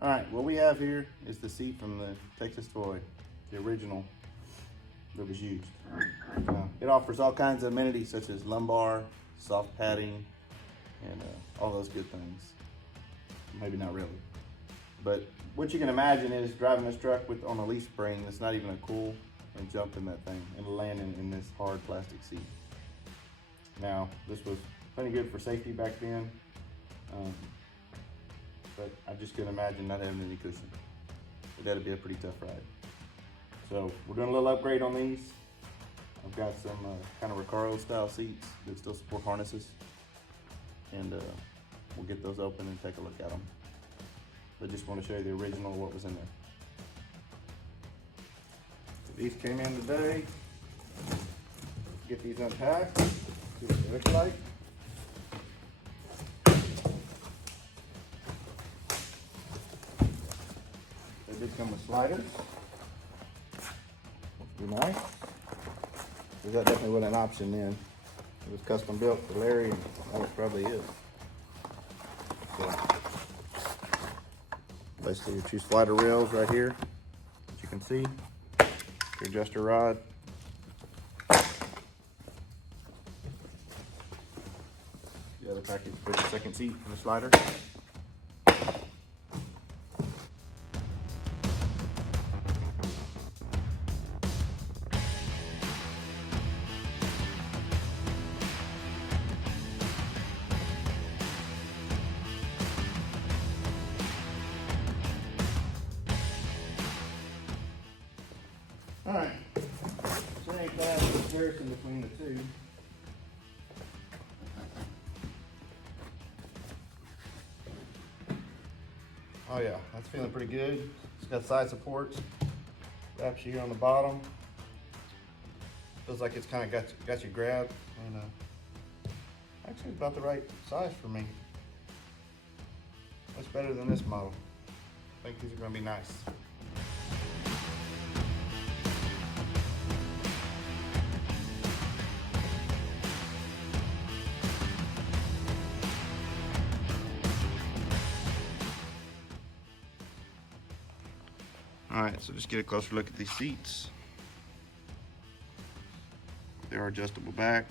All right, what we have here is the seat from the Texas Toy, the original that was used. It offers all kinds of amenities such as lumbar, soft padding, and all those good things. Maybe not really. But what you can imagine is driving this truck on a leaf spring that's not even a cool and jumping that thing and landing in this hard plastic seat. Now, this was plenty good for safety back then, but I just couldn't imagine not having any cushion. But that'd be a pretty tough ride. So we're doing a little upgrade on these. I've got some kind of Recaro style seats that still support harnesses, and we'll get those open and take a look at them. But just want to show you the original, what was in there. So these came in today. Get these unpacked, see what they look like. They did come with sliders. Be nice. Because that definitely wasn't an option then. It was custom built for Larry, and that it probably is. So, basically your two slider rails right here, as you can see. Your adjuster rod. The other package for the second seat for the slider. All right, so any class comparison between the two. Oh yeah, that's feeling pretty good. It's got side supports, wraps you here on the bottom. Feels like it's kind of got you grabbed, and actually it's about the right size for me. Much better than this model. I think these are going to be nice. All right, so just get a closer look at these seats. They are adjustable back.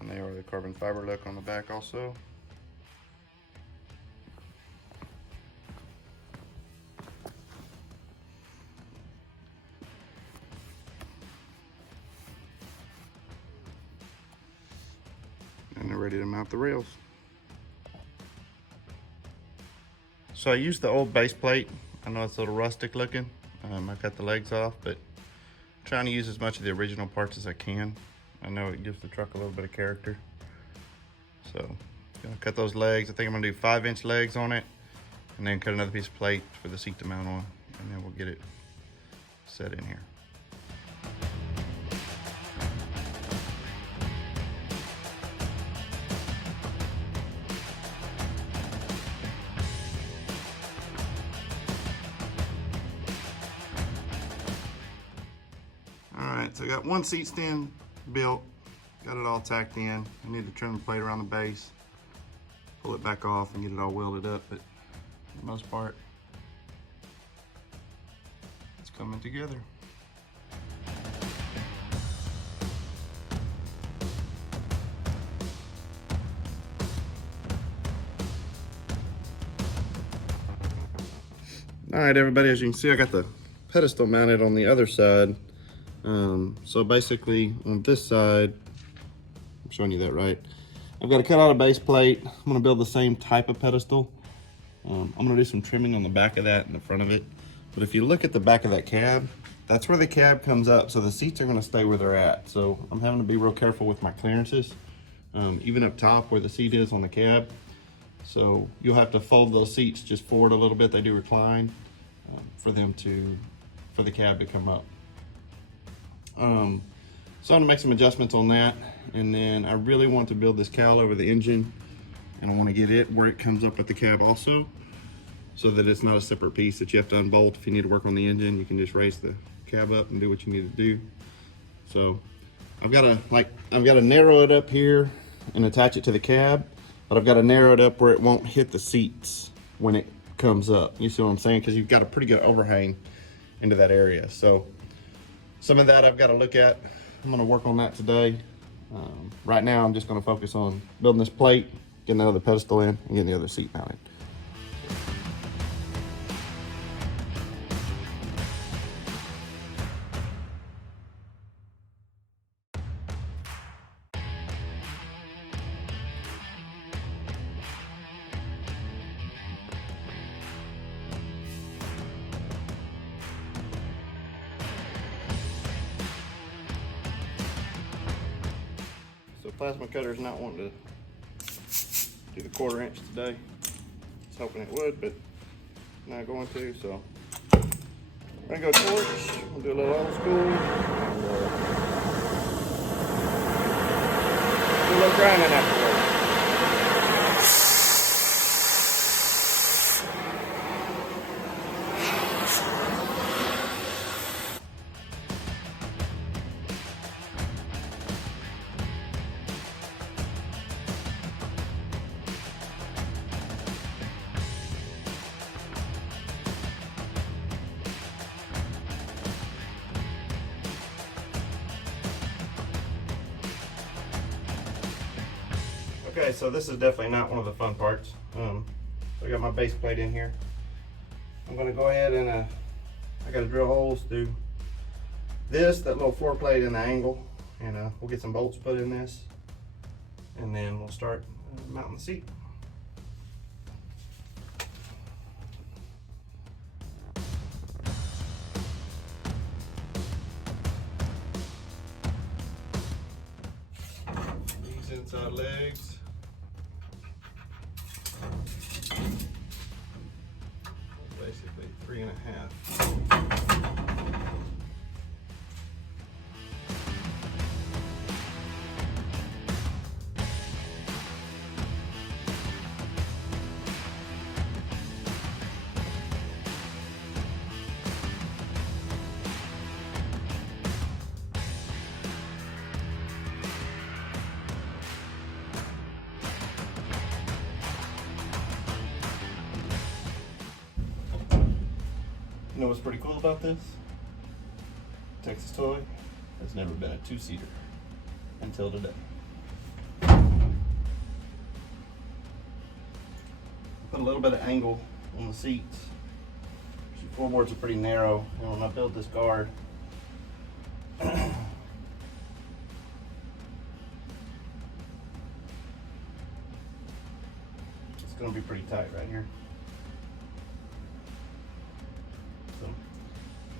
And they are the carbon fiber look on the back also. And they're ready to mount the rails. So I used the old base plate. I know it's a little rustic looking. I cut the legs off, but I'm trying to use as much of the original parts as I can. I know it gives the truck a little bit of character. So gonna cut those legs. I think I'm gonna do 5-inch legs on it, and then cut another piece of plate for the seat to mount on, and then we'll get it set in here. Alright, so I got one seat stand built, got it all tacked in. I need to trim the plate around the base, pull it back off and get it all welded up, but for the most part, it's coming together. Alright everybody, as you can see, I got the pedestal mounted on the other side. So basically on this side, I'm showing you that right, I've got to cut out a base plate. I'm going to build the same type of pedestal. I'm going to do some trimming on the back of that and the front of it. But if you look at the back of that cab, that's where the cab comes up. So the seats are going to stay where they're at. So I'm having to be real careful with my clearances, even up top where the seat is on the cab. So you'll have to fold those seats just forward a little bit. They do recline for the cab to come up. So I'm gonna make some adjustments on that, and then I really want to build this cowl over the engine, and I want to get it where it comes up with the cab also, so that it's not a separate piece that you have to unbolt. If you need to work on the engine, you can just raise the cab up and do what you need to do. So I've got to narrow it up here and attach it to the cab, but I've got to narrow it up where it won't hit the seats when it comes up. You see what I'm saying? Because you've got a pretty good overhang into that area. So some of that I've got to look at. I'm going to work on that today. Right now I'm just going to focus on building this plate, getting the other pedestal in, and getting the other seat mounted. So plasma cutter's not wanting to do the 1/4 inch today. I was hoping it would, but not going to, so we're gonna go torch. We'll do a little old school and do a little grinding afterwards. Okay, so this is definitely not one of the fun parts. So I got my base plate in here. I'm gonna go ahead and I gotta drill holes through that little floor plate in the angle, and we'll get some bolts put in this, and then we'll start mounting the seat. These inside legs. Basically 3.5. You know what's pretty cool about this? Texas Toy has never been a 2-seater until today. Put a little bit of angle on the seats. The floorboards are pretty narrow, and when I built this guard, it's going to be pretty tight right here.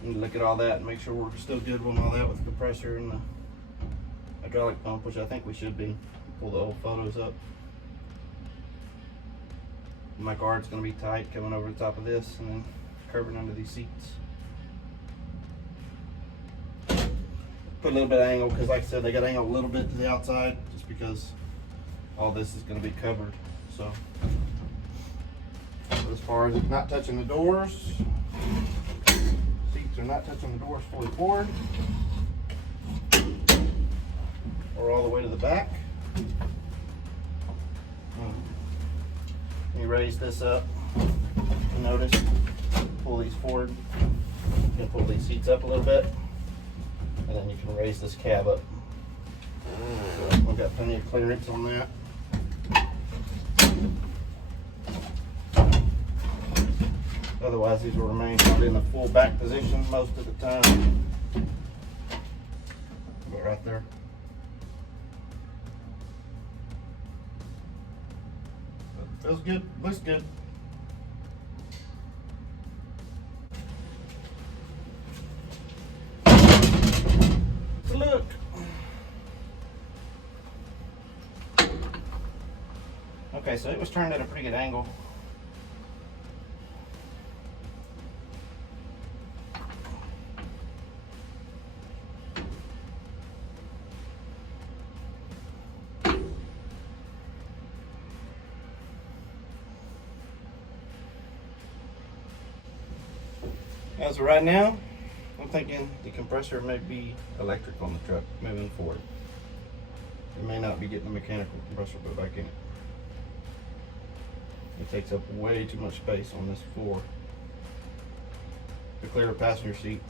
And look at all that and make sure we're still good on all that with the compressor and the hydraulic pump, which I think we should be. Pull the old photos up. My guard's going to be tight coming over the top of this and then curving under these seats. Put a little bit of angle because, like I said, they got angle a little bit to the outside just because all this is going to be covered. So as far as not touching the doors, are not touching the doors fully forward or all the way to the back. You raise this up, notice, pull these forward, you can pull these seats up a little bit, and then you can raise this cab up. So we've got plenty of clearance on that. Otherwise, these will remain probably in the full back position most of the time. Go right there. Feels good, looks good. So look. Okay, so it was turned at a pretty good angle. As of right now, I'm thinking the compressor may be electric on the truck moving forward. may not be getting the mechanical compressor put back in it. It takes up way too much space on this floor to clear a passenger seat.